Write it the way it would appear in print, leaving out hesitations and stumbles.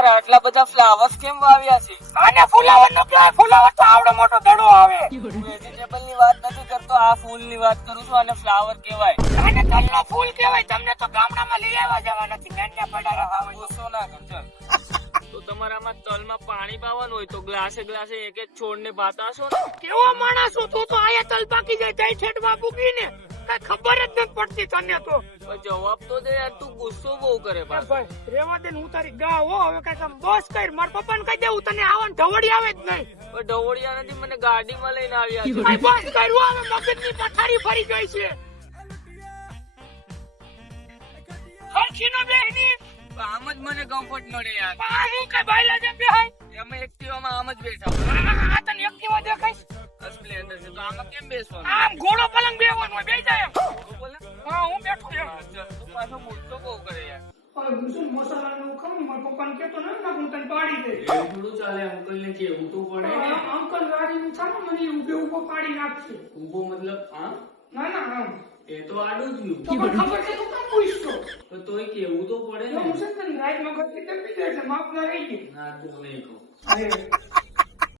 યાર આટલા બધા ફ્લાવર્સ કેમ વાવ્યા છે? આને ફુલાવર નો કહેવાય. ફુલાવર તો આવડો મોટો દડો આવે. વેજીટેબલ ની વાત નથી કરતો, આ ફૂલ ની વાત કરું છું. આને ફ્લાવર કહેવાય. આને તલનો ફૂલ કહેવાય. તમને તો ગામડામાં લઈ આવવા જવા નથી. મેંડા પડારા ખાવા. ગુસ્સો ના કર ચાલ. તો તમારામાં તલમાં પાણી પાવાનું હોય તો ગ્લાસે ગ્લાસે એક એક છોડ ને પાતાશો ને. કેવો માણસ છું તું તો? આયા તલ પાકી જાય તઈ ઠેઠમાં પૂગી ને કઈ ખબર જ નથી પડતી તને તો. જવાબ તો દે યાર, તું ગુસ્સો બહુ કરે પાછો. ભાઈ રેવા દે ને, હું તારી ગા હો. હવે કઈક આમ બસ કર. મારા પપ્પાને કહી દેવું તને આવવાનું ઢવળી આવે જ નહીં. પણ ઢવળિયા નથી, મને ગાડીમાં લઈને આવ્યા છે. ભાઈ બસ કર્યું. હવે મગજની પથારી ફરી ગઈ છે. હરખીનો બેહની આમ જ મને કમ્ફર્ટ મળે યાર. આ હું કઈ બાયલા જેમ બેહાય. અમે એક્ટિવામાં આમ જ બેઠા. આ તને એક્ટિવા દેખાઈશ. સ્પ્લેન્ડર છે તો આમાં કેમ બેસવાનું? આમ ઘોડો પલંગ બેહવાનું હોય, બેહી જાય એમ. બોલે હા હું બેઠો એમ. તું પાછો ગુસ્સો બહુ કરે યાર. હવે ગુસ્સો મસાલાનું ખાવું. મારા પપ્પાને કહેતો ને હું તને પાડી દે. એવું થોડું ચાલે, અંકલ ને કેવું તો પડે ને. અંકલ ગાડીનું છે ને, મને ઉભો પાડી નાખશે. ઊભો મતલબ આ ના ના આમ એ તો આડું જ તો પણ ખબર છે તું કેમ પૂછતો? તો તોય કેવું તો પડે હું ને. છે ને રાઈટ મગજથી કરી દે એટલે માપ ના રહી ગઈ. ના તું નહીં કહું. અરે